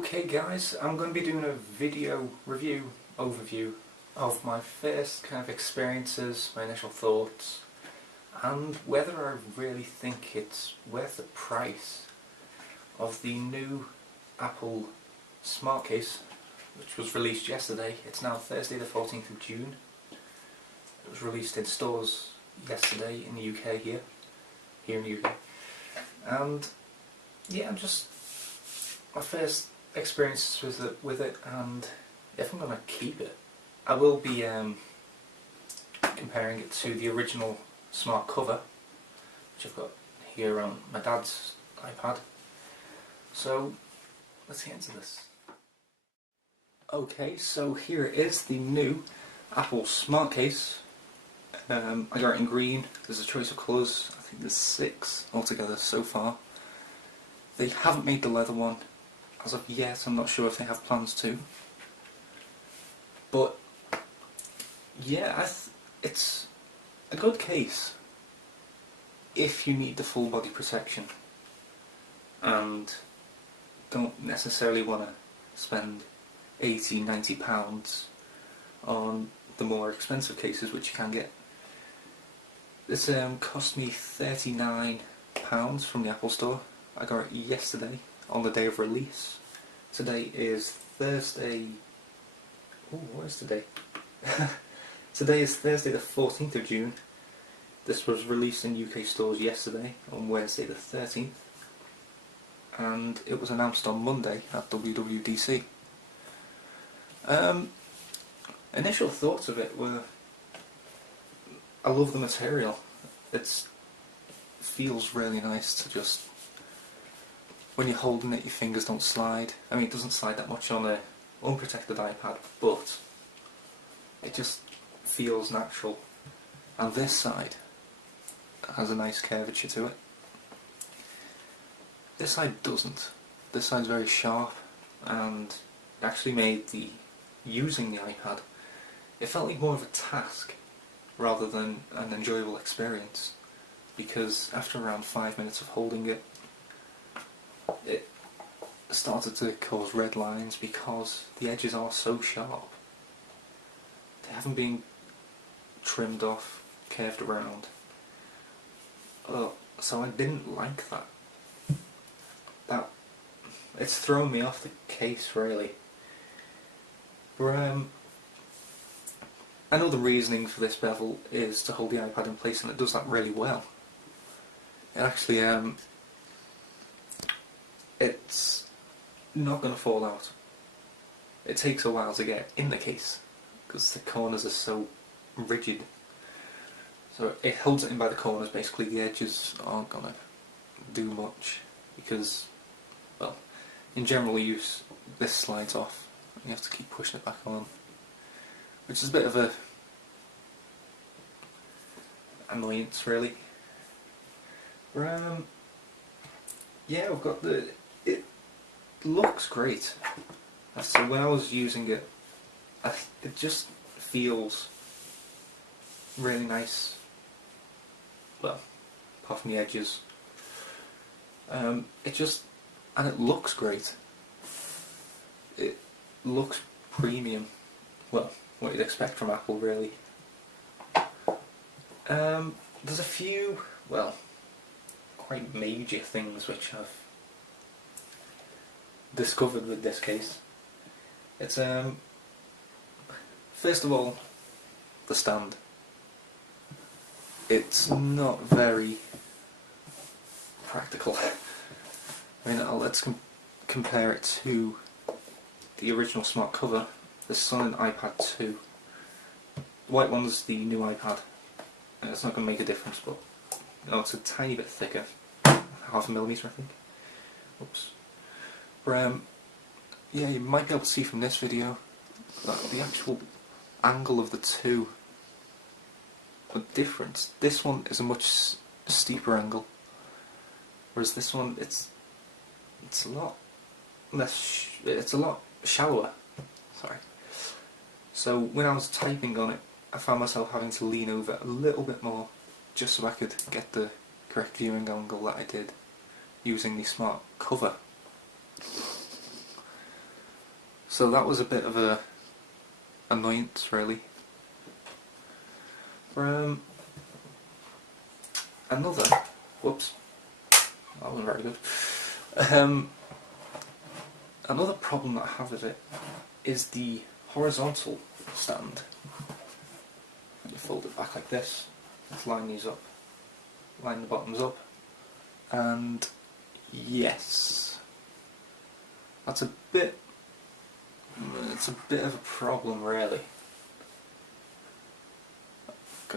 Okay guys, I'm going to be doing a video review overview of my first kind of experiences, my initial thoughts, and whether I really think it's worth the price of the new Apple Smart Case, which was released yesterday. It's now Thursday the 14th of June. It was released in stores yesterday in the UK here in the UK. And yeah, I'm just my first experiences with it, and if I'm going to keep it, I will be comparing it to the original smart cover, which I've got here on my dad's iPad. So let's get into this. Okay, so here it is, the new Apple Smart Case. I got it in green. There's a choice of colours. I think there's 6 altogether so far. They haven't made the leather one as of yet. I'm not sure if they have plans to. But yeah, it's a good case if you need the full body protection and don't necessarily want to spend £80–90 on the more expensive cases which you can get. This cost me £39 from the Apple Store. I got it yesterday on the day of release. Today is Thursday. Oh, what is today? Today is Thursday the 14th of June. This was released in UK stores yesterday on Wednesday the 13th, and it was announced on Monday at WWDC. Initial thoughts of it were, I love the material. It feels really nice to just, when you're holding it, your fingers don't slide. I mean, it doesn't slide that much on a unprotected iPad, but it just feels natural. And this side has a nice curvature to it. This side doesn't. This side's very sharp, and it actually made using the iPad, it felt like more of a task rather than an enjoyable experience, because after around 5 minutes of holding it, it started to cause red lines because the edges are so sharp. They haven't been trimmed off, curved around. So I didn't like that. It's thrown me off the case really. But I know the reasoning for this bevel is to hold the iPad in place, and it does that really well. It actually it's not going to fall out. It takes a while to get in the case because the corners are so rigid. So it holds it in by the corners. Basically the edges aren't going to do much because, well, in general use this slides off and you have to keep pushing it back on, which is a bit of a annoyance really. But yeah, we've got it looks great. So when I was using it, it just feels really nice. Well, apart from the edges, and it looks great. It looks premium. Well, what you'd expect from Apple, really. There's a few, well, quite major things which I've discovered with this case. It's first of all, the stand. It's not very practical. I mean, let's compare it to the original smart cover. This is on an iPad 2. The white one's the new iPad. It's not going to make a difference, but it's a tiny bit thicker, half a millimetre I think. Oops. But yeah, you might be able to see from this video that the actual angle of the two are different. This one is a much steeper angle, whereas this one it's a lot less. It's a lot shallower. Sorry. So when I was typing on it, I found myself having to lean over a little bit more just so I could get the correct viewing angle that I did using the smart cover. So that was a bit of a annoyance, really. Another, whoops, that wasn't very good. Another problem that I have with it is the horizontal stand. You fold it back like this, let's line these up, line the bottoms up, and yes, that's it's a bit of a problem, really.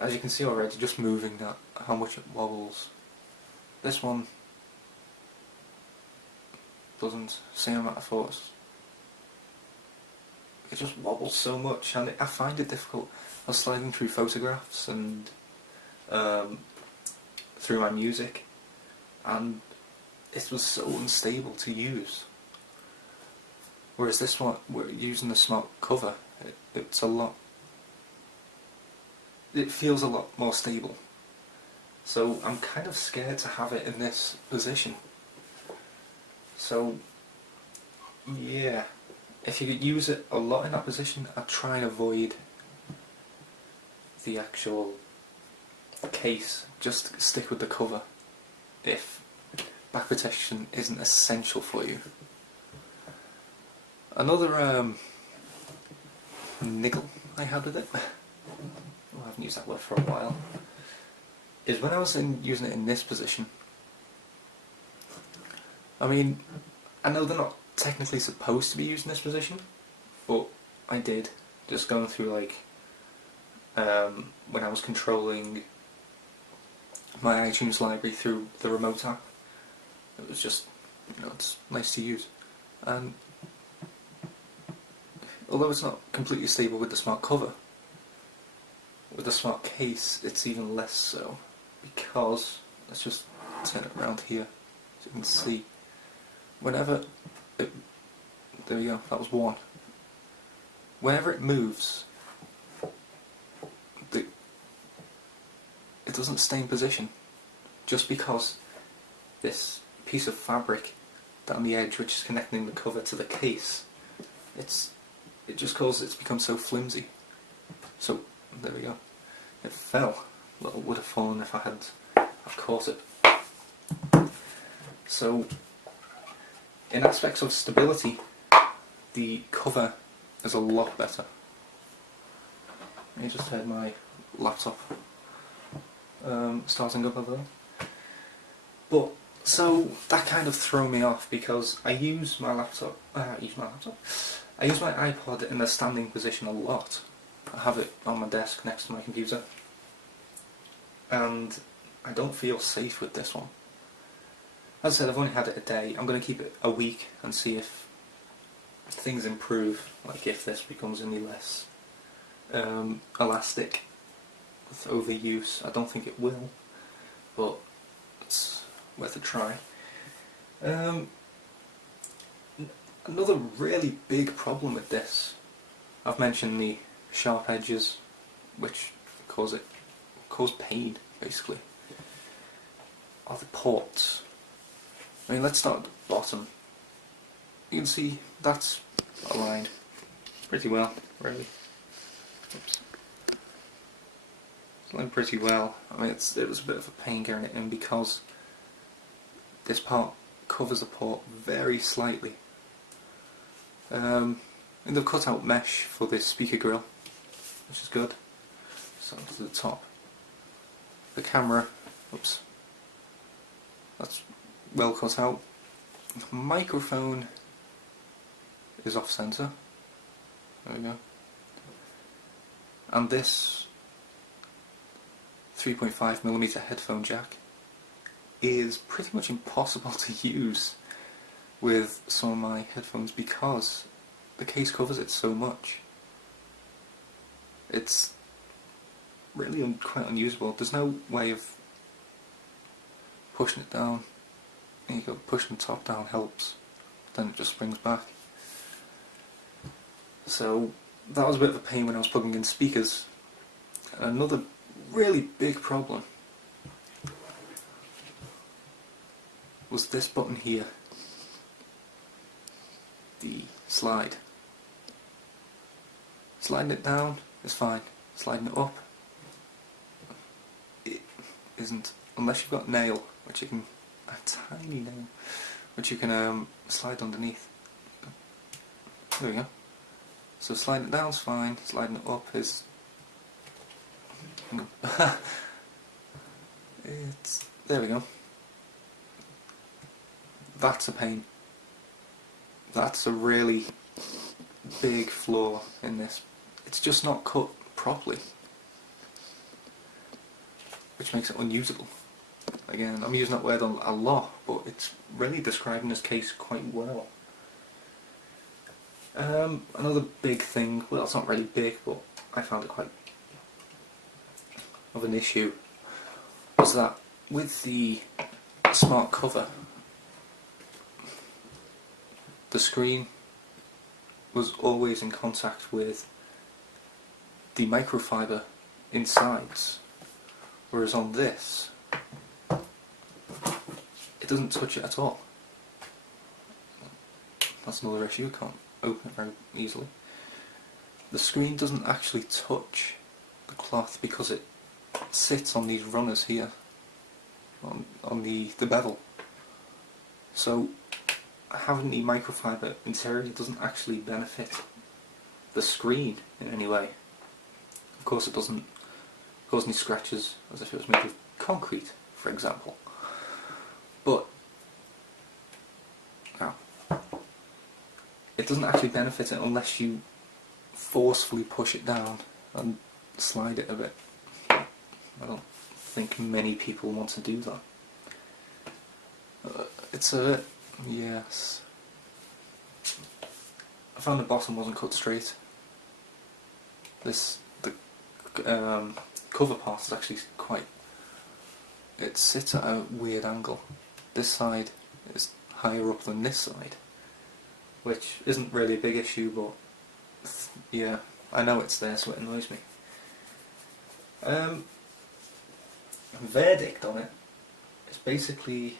As you can see already, just moving that, how much it wobbles. This one doesn't, same amount of force. It just wobbles so much, and I find it difficult. I was sliding through photographs and through my music, and it was so unstable to use. Whereas this one, we're using the smart cover, it's a lot. It feels a lot more stable. So I'm kind of scared to have it in this position. So yeah, if you could use it a lot in that position, I'd try and avoid the actual case. Just stick with the cover if back protection isn't essential for you. Another niggle I had with it, I haven't used that word for a while, is when I was using it in this position. I mean, I know they're not technically supposed to be used in this position, but I did. Just going through, like, when I was controlling my iTunes library through the remote app, it was just, it's nice to use. And although it's not completely stable with the smart cover, with the smart case it's even less so, because, let's just turn it around here so you can see, whenever it, there we go, that was one. Whenever it moves, it doesn't stay in position, just because this piece of fabric down the edge, which is connecting the cover to the case, it just causes it to become so flimsy. So there we go. It fell. Well, it would have fallen if I hadn't have caught it. So in aspects of stability, the cover is a lot better. You just heard my laptop starting up over there. But so that kind of threw me off, because I use my iPod in a standing position a lot. I have it on my desk next to my computer, and I don't feel safe with this one. As I said, I've only had it a day. I'm going to keep it a week and see if things improve, like if this becomes any less elastic with overuse. I don't think it will, but it's worth a try. Another really big problem with this, I've mentioned the sharp edges, which cause pain, basically, are the ports. I mean, let's start at the bottom. You can see that's aligned pretty well, really. Oops. It's aligned pretty well. I mean, it was a bit of a pain getting it in, because this part covers the port very slightly. And they've cut out mesh for this speaker grill, which is good. So to the top. The camera, oops, that's well cut out. The microphone is off center. There we go. And this 3.5mm headphone jack is pretty much impossible to use with some of my headphones, because the case covers it so much. It's really quite unusable. There's no way of pushing it down. There you go, pushing the top down helps, then it just springs back. So that was a bit of a pain when I was plugging in speakers. Another really big problem was this button here, the slide. Sliding it down is fine. Sliding it up, it isn't. Unless you've got a nail, which you can, a tiny nail, which you can slide underneath. There we go. So sliding it down is fine, sliding it up is... there we go. That's a pain. That's a really big flaw in this. It's just not cut properly, which makes it unusable. Again, I'm using that word a lot, but it's really describing this case quite well. Another big thing, well, it's not really big, but I found it quite of an issue, was that with the smart cover, the screen was always in contact with the microfiber insides, whereas on this, it doesn't touch it at all. That's another issue, you can't open it very easily. The screen doesn't actually touch the cloth because it sits on these runners here, on the bevel. So having the microfiber interior doesn't actually benefit the screen in any way. Of course it doesn't cause any scratches as if it was made of concrete, for example. But no, it doesn't actually benefit it unless you forcefully push it down and slide it a bit. I don't think many people want to do that. It's a... yes. I found the bottom wasn't cut straight. The cover part is actually quite... it sits at a weird angle. This side is higher up than this side, which isn't really a big issue, but yeah, I know it's there, so it annoys me. Verdict on it is basically,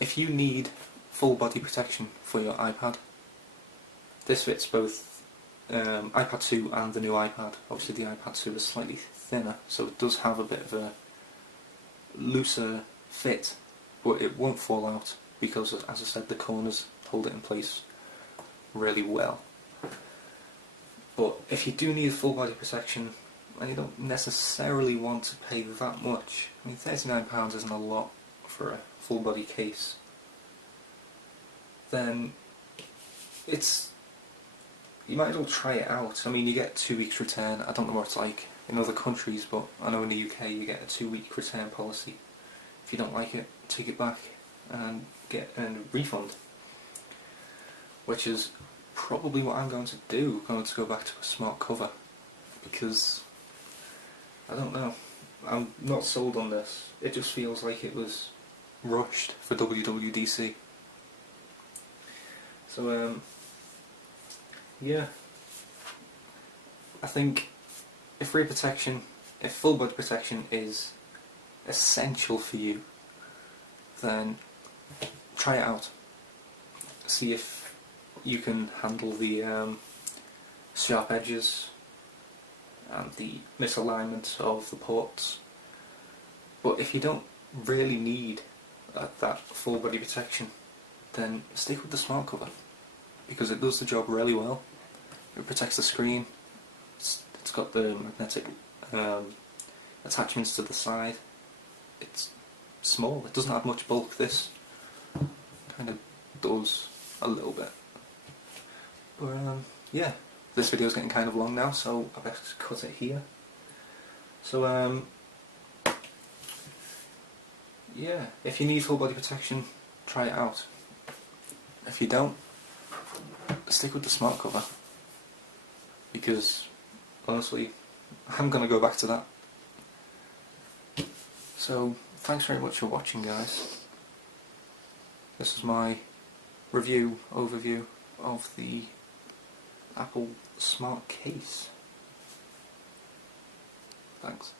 if you need full body protection for your iPad, this fits both iPad 2 and the new iPad. Obviously the iPad 2 is slightly thinner, so it does have a bit of a looser fit, but it won't fall out because, as I said, the corners hold it in place really well. But if you do need full body protection, and you don't necessarily want to pay that much, I mean £39 isn't a lot for a full body case, then you might as well try it out. I mean, you get 2 weeks return. I don't know what it's like in other countries, but I know in the UK you get a 2-week return policy. If you don't like it, take it back and get a refund, which is probably what I'm going to do. I'm going to go back to a smart cover, because I don't know, I'm not sold on this. It just feels like it was rushed for WWDC. So yeah, I think if full body protection is essential for you, then try it out. See if you can handle the sharp edges and the misalignment of the ports. But if you don't really need that full body protection, then stick with the smart cover, because it does the job really well. It protects the screen. It's got the magnetic attachments to the side. It's small, it doesn't have much bulk. This kind of does a little bit. But yeah, this video is getting kind of long now, so I best cut it here. So yeah, if you need full body protection, try it out. If you don't, stick with the smart cover, because honestly, I'm going to go back to that. So thanks very much for watching, guys. This is my overview of the Apple Smart Case. Thanks.